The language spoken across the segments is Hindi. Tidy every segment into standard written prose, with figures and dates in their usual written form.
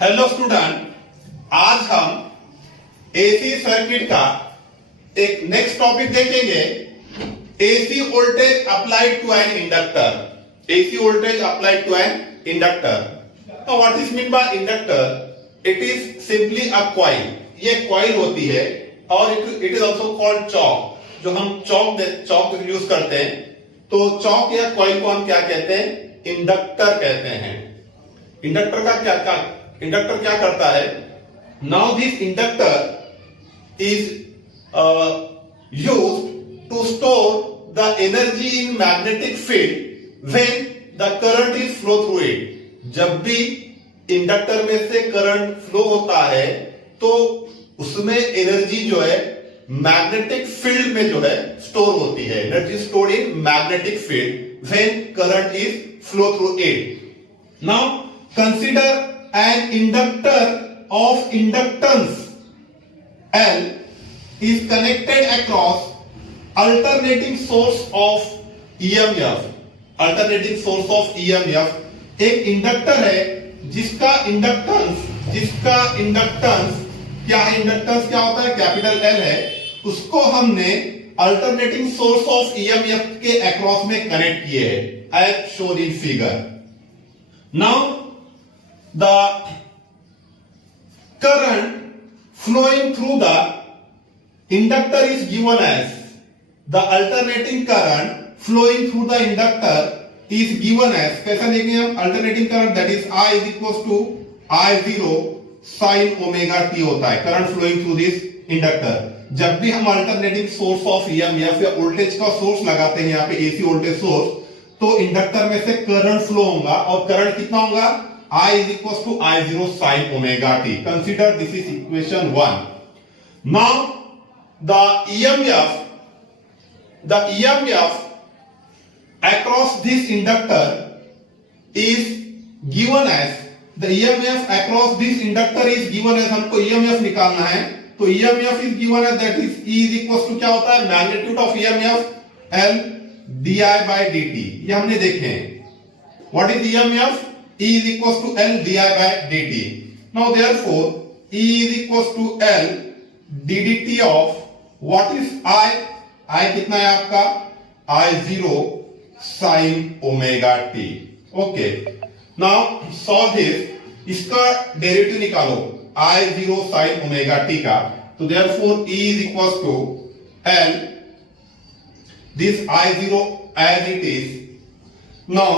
हेलो स्टूडेंट, आज हम एसी सर्किट का एक नेक्स्ट टॉपिक देखेंगे। AC voltage applied to an inductor. AC voltage applied to an inductor. Now what is mean by inductor? It is simply a coil. ये कॉइल होती है और it is also called choke. जो हम चॉक यूज करते हैं, तो चॉक या कॉइल को हम क्या कहते हैं? इंडक्टर कहते हैं। इंडक्टर क्या करता है? Now this inductor is used to store the energy in magnetic field when the current is flow through it. जब भी इंडक्टर में से करंट फ्लो होता है तो उसमें एनर्जी जो है मैग्नेटिक फील्ड में जो है स्टोर होती है। Energy stored in magnetic field when current is flow through it. Now consider an inductor of inductance L is connected across alternating source of EMF. Alternating source of EMF एक इंडक्टर है जिसका इंडक्टेंस क्या है? इंडक्टेंस क्या होता है? कैपिटल L है। उसको हमने अल्टरनेटिंग सोर्स ऑफ EMF के अक्रॉस में कनेक्ट किए हैं as shown in figure. Now the current flowing through the inductor is given as the alternating current flowing through the inductor is given as, कैसा लेंगे हम? alternating current that is I is equals to I0 sin omega t होता है current flowing through this inductor। जब भी हम alternating source of EMF या वोल्टेज का सोर्स लगाते हैं यहाँ पे AC वोल्टेज सोर्स, तो इंडक्टर में से करंट फ्लो होगा और करंट कितना होगा? I is equals to I0 sin omega t. Consider this is equation 1. Now the EMF across this inductor is given as, the EMF across this inductor is given as, हमको EMF निकालना है तो EMF is given as that is E is equals to क्या होता है? Magnitude of EMF L di by dt। ये हमने देखे हैं। What is EMF? E is equals to L di by dt. Now therefore E is equals to L ddt of what is I? I कितना है आपका? I0 sin omega t. Okay. Now solve this. इसका डेरिवेटिव निकालो I0 sin omega t का। तो therefore E is equals to L this I0 as it is. Now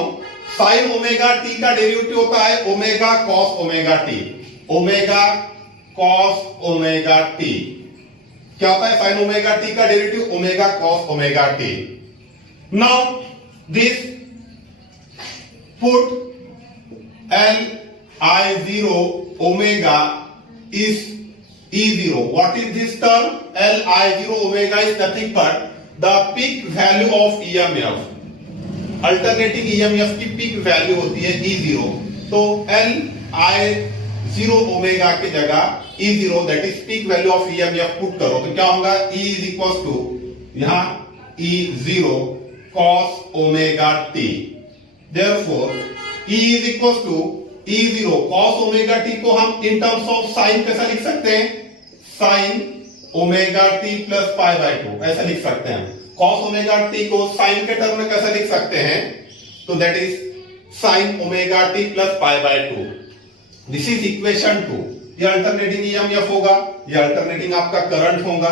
sign omega T का डेरिवेटिव होता है omega cos omega T. Omega cos omega T क्या होता है? साइन ओमेगा टी का derivative omega cos omega T. Now this put L I zero omega is E0। What is this term? L I zero omega is nothing but the peak value of EMF। Alternating EMF की पीक वैल्यू होती है E0। तो L I0 ओमेगा की जगह E0 that is peak value of EMF put करो तो क्या होगा? E इज इक्वल्स टू यहां E0 cos omega t। Therefore E is equals to E0 cos omega t को हम इन टर्म्स ऑफ साइन कैसा लिख सकते हैं? Sine omega t plus pi by 2 ऐसा लिख सकते हैं। cos ओमेगा t को साइन के टर्म में कैसे लिख सकते हैं? तो that is sine omega t plus pi by 2। This is equation 2। ये अल्टरनेटिंग EMF होगा, ये अल्टरनेटिंग आपका करंट होगा।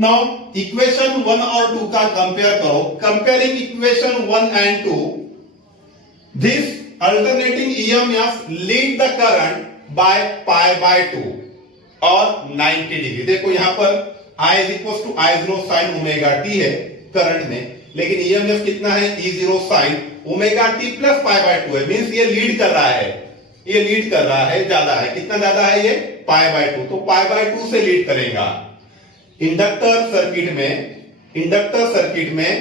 नाउ इक्वेशन 1 और 2 का कंपेयर करो। Comparing equation 1 and 2, this alternating EMF lead the current by pi by 2 और 90 डिग्री। देखो यहां पर I is equals to I0 sin omega t है करंट में, लेकिन EMF कितना है? E0 sin omega t plus pi by 2 है। मींस ये लीड कर रहा है, ज्यादा है। कितना ज्यादा है ये? Pi by 2। तो पाई बाय 2 से लीड करेगा। इंडक्टर सर्किट में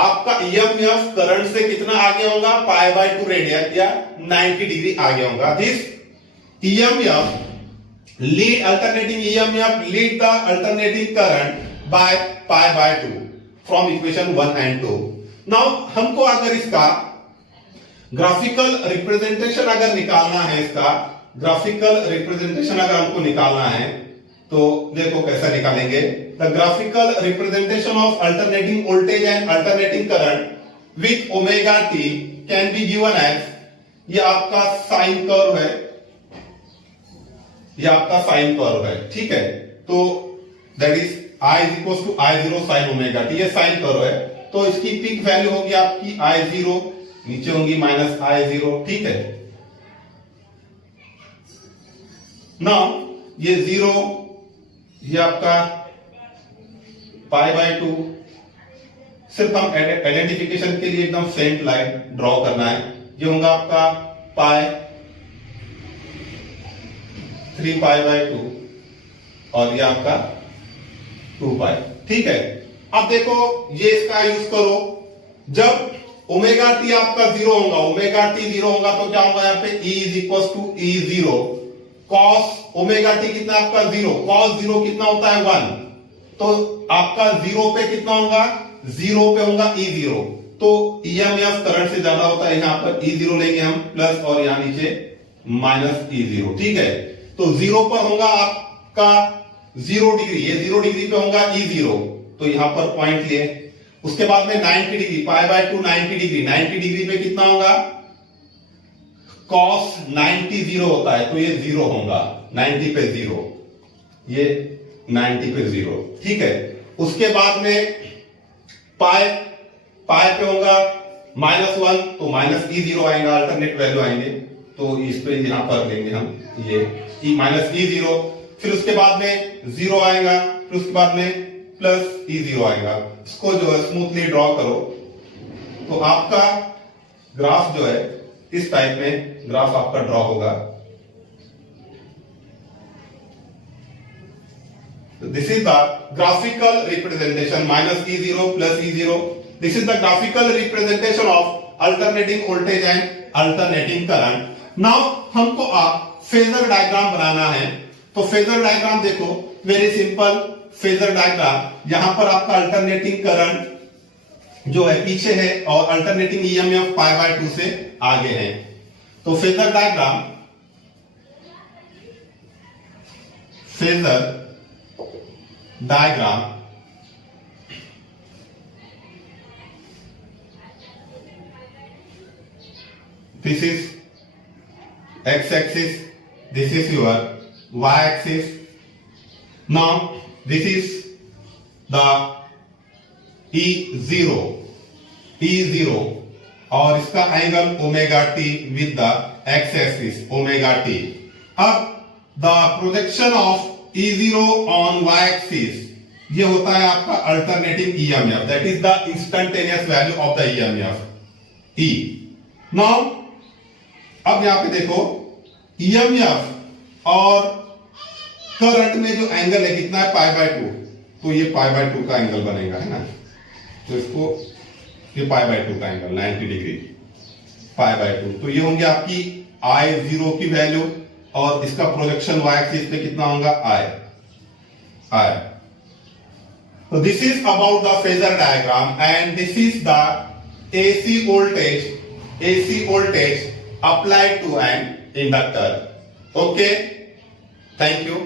आपका EMF करंट से कितना आगे होगा? पाई बाय 2 रेडियन या 90 डिग्री आगे होगा। This EMF lead alternating EMF lead the alternating current by pi by 2 from equation 1 and 2। Now हमको अगर इसका ग्राफिकल रिप्रेजेंटेशन अगर निकालना है इसका, ग्राफिकल रिप्रेजेंटेशन अगर हमको निकालना है तो देखो कैसा निकालेंगे। The graphical representation of alternating voltage and alternating current with omega t can be given as, ये आपका साइन कर्व है, ये आपका साइन कर्व है, ठीक है। तो that is I is equal to I0 sine omega t, ये साइन कर्व है। तो इसकी पीक वैल्यू होगी आपकी I0, नीचे होंगी माइनस I0, ठीक है ना। ये 0, ये आपका पाई बाय 2, सिर्फ हम आइडेंटिफिकेशन के लिए एकदम सेंट लाइन ड्रॉ करना है। ये होगा आपका पाई 3 पाई बाय 2 और ये आपका 2 पाई, ठीक है। अब देखो ये इसका यूज करो, जब ओमेगा टी आपका 0 होगा, ओमेगा टी 0 होगा तो क्या होगा यहाँ पे E is equal to E0 cos omega t कितना आपका 0, कॉस 0 कितना होता है 1, तो आपका 0 पे कितना होगा, 0 पे होगा E0, तो EMF करंट से ज्यादा होता है, यहां पर E0 लेंगे हम प्लस और यहां नीचे माइनस E0, ठीक है। तो 0 पर होगा आपका 0 डिग्री, ये 0 डिग्री पे होगा E0, तो यहां पर पॉइंट लिए। उसके बाद में 90 degree, pi by 2 90 degree, 90 degree पे कितना होगा, cos 90 0 होता है, तो ये 0 होगा, 90 पे 0, ये 90 पे 0, ठीक है। उसके बाद में पाई पे होगा -1, तो माइनस E0 आएगा, अल्टरनेट वैल्यू आएंगे, तो इस पे यहां पर लेंगे हम ये माइनस E0, फिर उसके बाद में 0 आएगा, फिर उसके बाद में प्लस E0 आएगा। इसको जो है स्मूथली ड्रॉ करो, तो आपका ग्राफ जो है इस टाइप में ग्राफ आपका ड्रॉ होगा। This is the graphical representation minus E0 plus E0, this is the graphical representation of alternating voltage and alternating current. Now हमको आप फेजर डायग्राम बनाना है, तो फेजर डायग्राम देखो, वेरी सिंपल फेजर डायग्राम। यहां पर आपका अल्टरनेटिंग करंट जो है पीछे है और अल्टरनेटिंग EMF पाई बाय 2 से आगे है। तो phasor diagram, phasor diagram this is x axis, this is your y axis. Now this is the E0 और इसका angle omega t with the x axis omega t. अब the projection of E0 on y axis, ये होता है आपका alternating EMF, that is the instantaneous value of the EMF E। Now अब यहां पे देखो EMF और करंट में जो एंगल है कितना है, पाई बाय 2, तो ये पाई बाय 2 का एंगल बनेगा, है ना। तो इसको ये पाई बाय 2 का एंगल 90 डिग्री पाई बाय 2, तो ये होंगे आपकी I0 की वैल्यू और इसका प्रोजेक्शन y एक्सिस पे कितना होगा I। तो this is about the phasor diagram and this is the AC voltage applied to an inductor. Okay, thank you.